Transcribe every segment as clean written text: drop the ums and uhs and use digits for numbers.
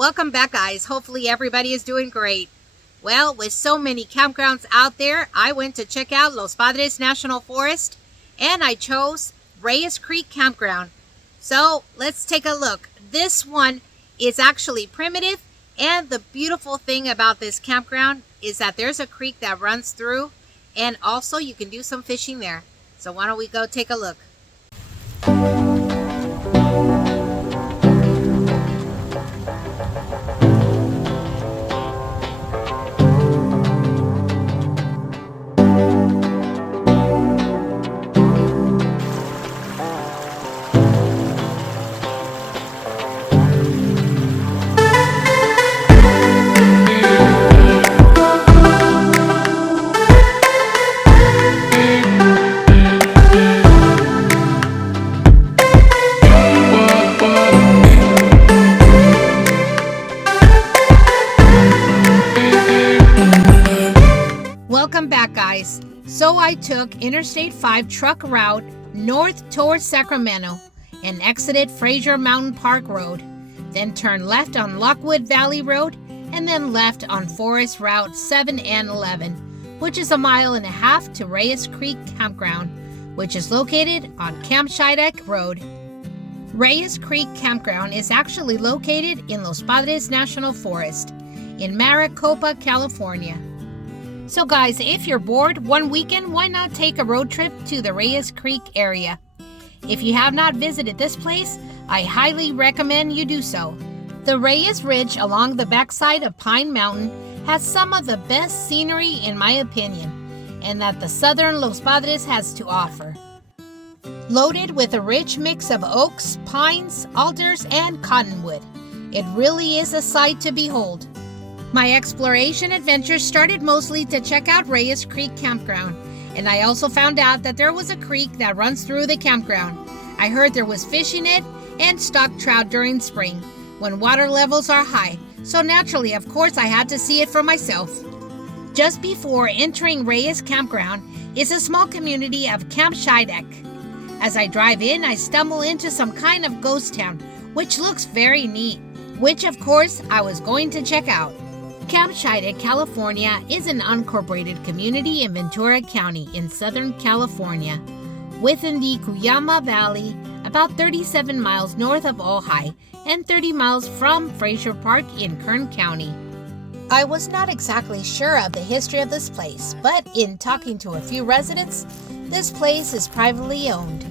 Welcome back, guys. Hopefully everybody is doing great. Well, with so many campgrounds out there, I went to check out Los Padres National Forest, and I chose Reyes Creek Campground. So let's take a look. This one is actually primitive, and the beautiful thing about this campground is that there's a creek that runs through, and also you can do some fishing there. So why don't we go take a look? Welcome back, guys. So I took Interstate 5 truck route north towards Sacramento and exited Fraser Mountain Park Road, then turned left on Lockwood Valley Road, and then left on Forest Route 7 and 11, which is 1.5 miles to Reyes Creek Campground, which is located on Camp Scheideck Road. Reyes Creek Campground is actually located in Los Padres National Forest in Maricopa, California. So guys, if you're bored one weekend, why not take a road trip to the Reyes Creek area? If you have not visited this place, I highly recommend you do so. The Reyes Ridge along the backside of Pine Mountain has some of the best scenery in my opinion, and that the southern Los Padres has to offer. Loaded with a rich mix of oaks, pines, alders, and cottonwood, it really is a sight to behold. My exploration adventures started mostly to check out Reyes Creek Campground, and I also found out that there was a creek that runs through the campground. I heard there was fish in it and stock trout during spring, when water levels are high, so naturally, of course, I had to see it for myself. Just before entering Reyes Campground is a small community of Camp Scheideck. As I drive in, I stumble into some kind of ghost town, which looks very neat, which of course I was going to check out. Camp Scheideck, California is an unincorporated community in Ventura County in Southern California, within the Cuyama Valley, about 37 miles north of Ojai and 30 miles from Fraser Park in Kern County. I was not exactly sure of the history of this place, but in talking to a few residents, this place is privately owned.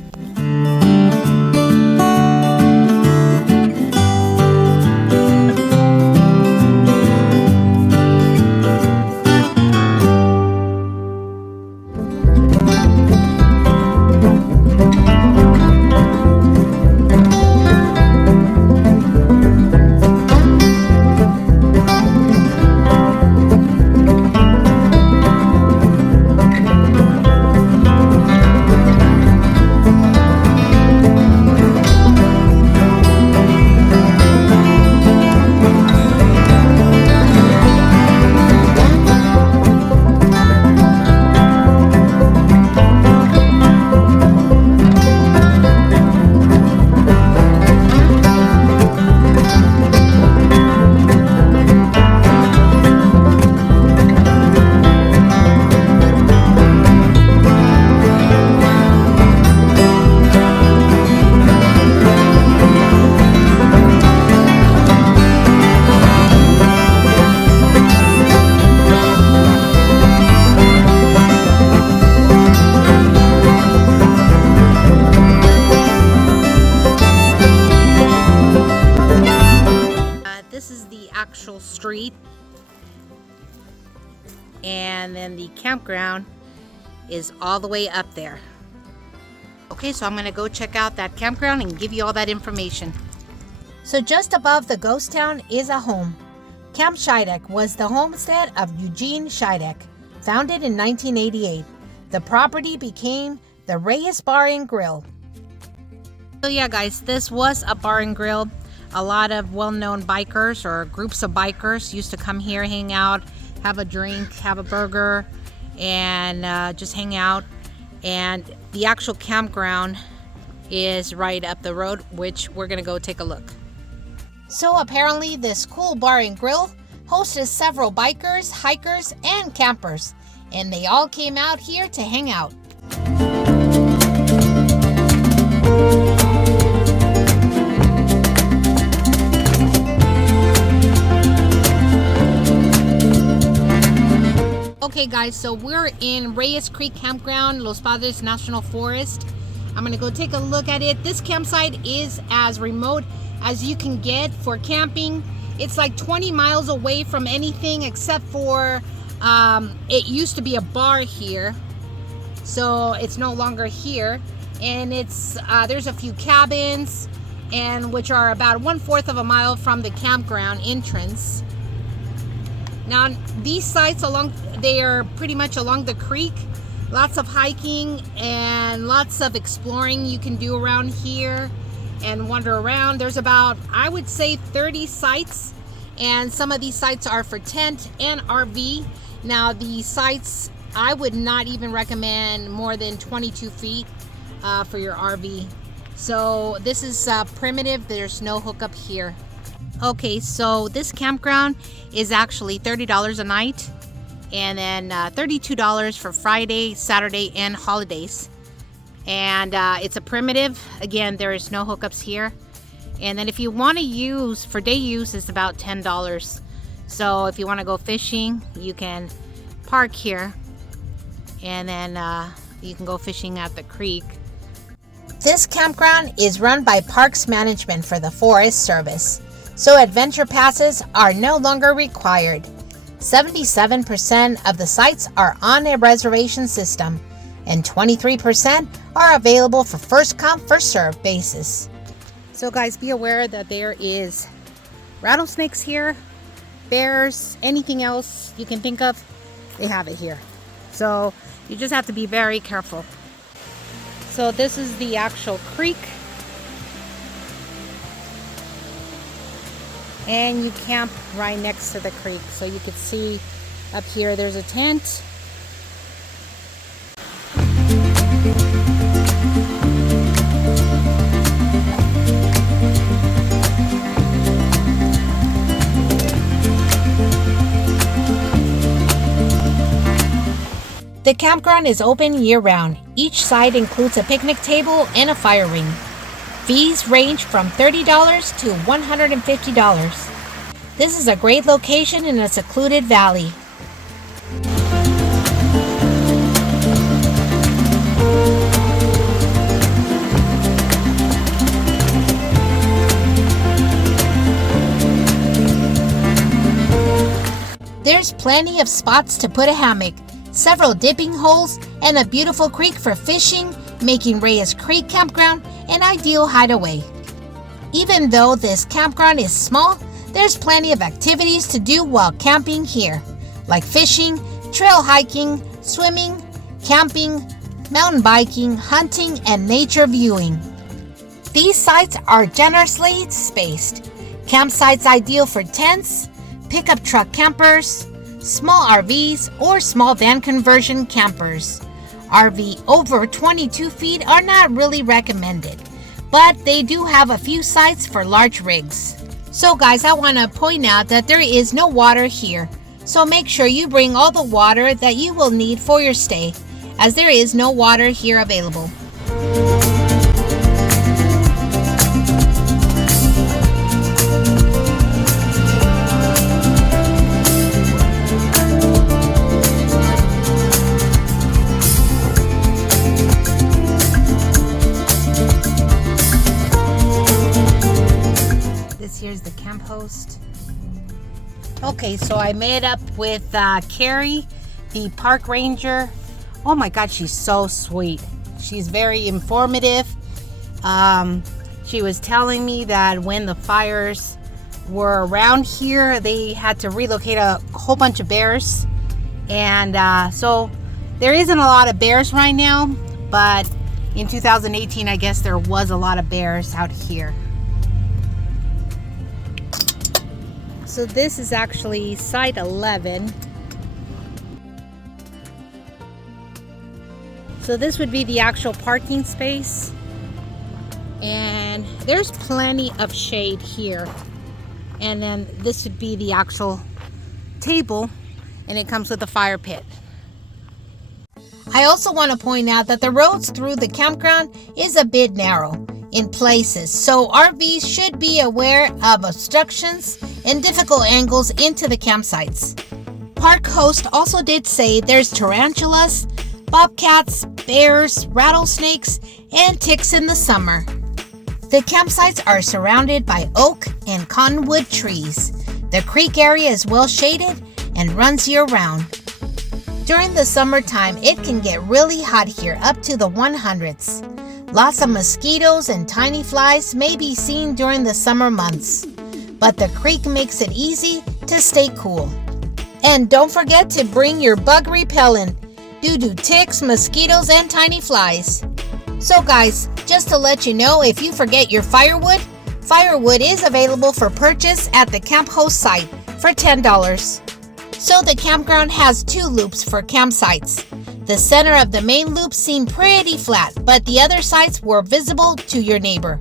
Actual street, and then the campground is all the way up there. Okay, so I'm gonna go check out that campground and give you all that information. So just above the ghost town is a home. Camp Scheideck was the homestead of Eugene Scheideck, founded in 1988. The property became the Reyes Bar and Grill. So yeah, guys, this was a bar and grill. A lot of well-known bikers or groups of bikers used to come here, hang out, have a drink, have a burger, and just hang out. And the actual campground is right up the road, which we're gonna go take a look. So apparently this cool bar and grill hosted several bikers, hikers, and campers, and they all came out here to hang out. Okay guys, so we're in Reyes Creek Campground, Los Padres National Forest. I'm gonna go take a look at it. This campsite is as remote as you can get for camping. It's like 20 miles away from anything except for, it used to be a bar here. So it's no longer here. And it's there's a few cabins, and which are about 1/4 of a mile from the campground entrance. Now these sites they are pretty much along the creek. Lots of hiking and lots of exploring you can do around here and wander around. There's about, I would say, 30 sites, and some of these sites are for tent and RV. Now the sites, I would not even recommend more than 22 feet for your RV. So this is primitive. There's no hookup here. Okay, so this campground is actually $30 a night, and then $32 for Friday, Saturday, and holidays. And it's a primitive. Again, there is no hookups here. And then if you want to use, for day use, it's about $10. So if you want to go fishing, you can park here, and then you can go fishing at the creek. This campground is run by Parks Management for the Forest Service, so adventure passes are no longer required. 77% of the sites are on a reservation system, and 23% are available for first come, first served basis. So guys, be aware that there is rattlesnakes here, bears, anything else you can think of, they have it here. So you just have to be very careful. So this is the actual creek. And you camp right next to the creek. So you can see up here there's a tent. The campground is open year-round. Each side includes a picnic table and a fire ring. Fees range from $30 to $150. This is a great location in a secluded valley. There's plenty of spots to put a hammock, several dipping holes, and a beautiful creek for fishing, making Reyes Creek Campground an ideal hideaway. Even though this campground is small, there's plenty of activities to do while camping here, like fishing, trail hiking, swimming, camping, mountain biking, hunting, and nature viewing. These sites are generously spaced. Campsites ideal for tents, pickup truck campers, small RVs, or small van conversion campers. RV over 22 feet are not really recommended, but they do have a few sites for large rigs. So guys, I want to point out that there is no water here, so make sure you bring all the water that you will need for your stay, as there is no water here available. Here's the camp host. Okay, so I met up with Carrie, the park ranger. Oh my God, she's so sweet. She's very informative. She was telling me that when the fires were around here, they had to relocate a whole bunch of bears. And so there isn't a lot of bears right now, but in 2018, I guess there was a lot of bears out here. So this is actually site 11. So this would be the actual parking space. And there's plenty of shade here. And then this would be the actual table, and it comes with a fire pit. I also want to point out that the roads through the campground is a bit narrow in places, so RVs should be aware of obstructions and difficult angles into the campsites. Park host also did say there's tarantulas, bobcats, bears, rattlesnakes, and ticks in the summer. The campsites are surrounded by oak and cottonwood trees. The creek area is well shaded and runs year-round. During the summertime, it can get really hot here, up to the 100s. Lots of mosquitoes and tiny flies may be seen during the summer months, but the creek makes it easy to stay cool. And don't forget to bring your bug repellent due to ticks, mosquitoes, and tiny flies. So guys, just to let you know, if you forget your firewood is available for purchase at the camp host site for $10. So the campground has 2 loops for campsites. The center of the main loop seemed pretty flat, but the other sites were visible to your neighbor.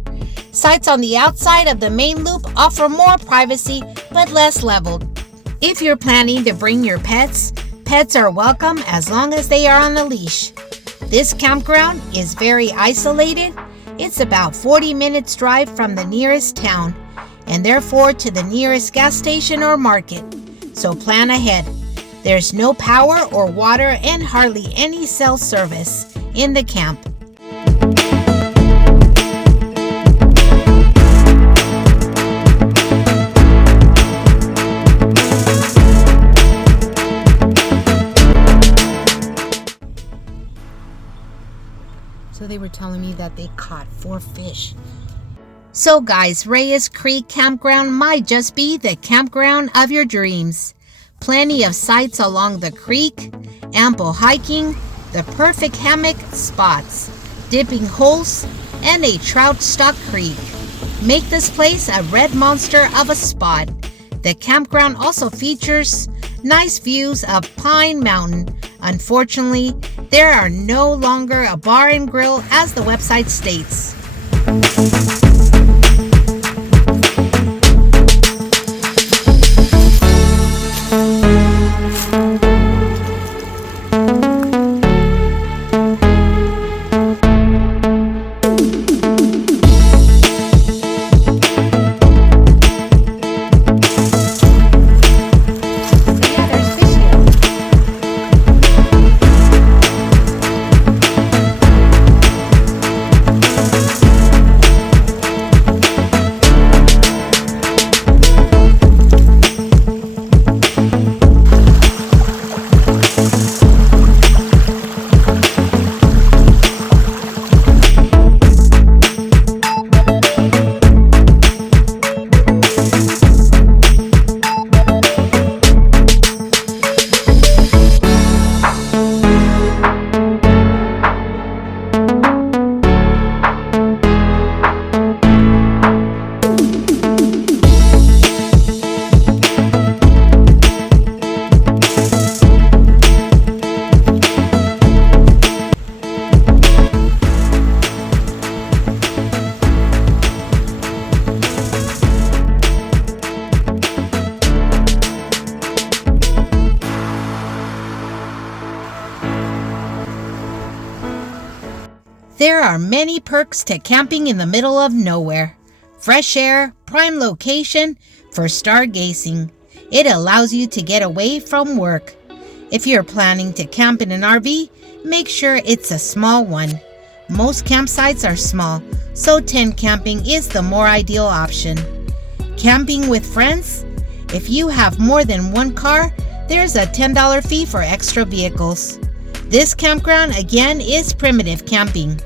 Sites on the outside of the main loop offer more privacy but less leveled. If you're planning to bring your pets, pets are welcome as long as they are on a leash. This campground is very isolated. It's about 40 minutes drive from the nearest town, and therefore to the nearest gas station or market. So plan ahead. There's no power or water and hardly any cell service in the camp. So they were telling me that they caught 4 fish. So guys, Reyes Creek Campground might just be the campground of your dreams. Plenty of sites along the creek, ample hiking, the perfect hammock spots, dipping holes, and a trout stock creek. Make this place a red monster of a spot. The campground also features nice views of Pine Mountain. Unfortunately, there are no longer a bar and grill as the website states. There are many perks to camping in the middle of nowhere. Fresh air, prime location for stargazing. It allows you to get away from work. If you're planning to camp in an RV, make sure it's a small one. Most campsites are small, so tent camping is the more ideal option. Camping with friends? If you have more than one car, there's a $10 fee for extra vehicles. This campground again is primitive camping.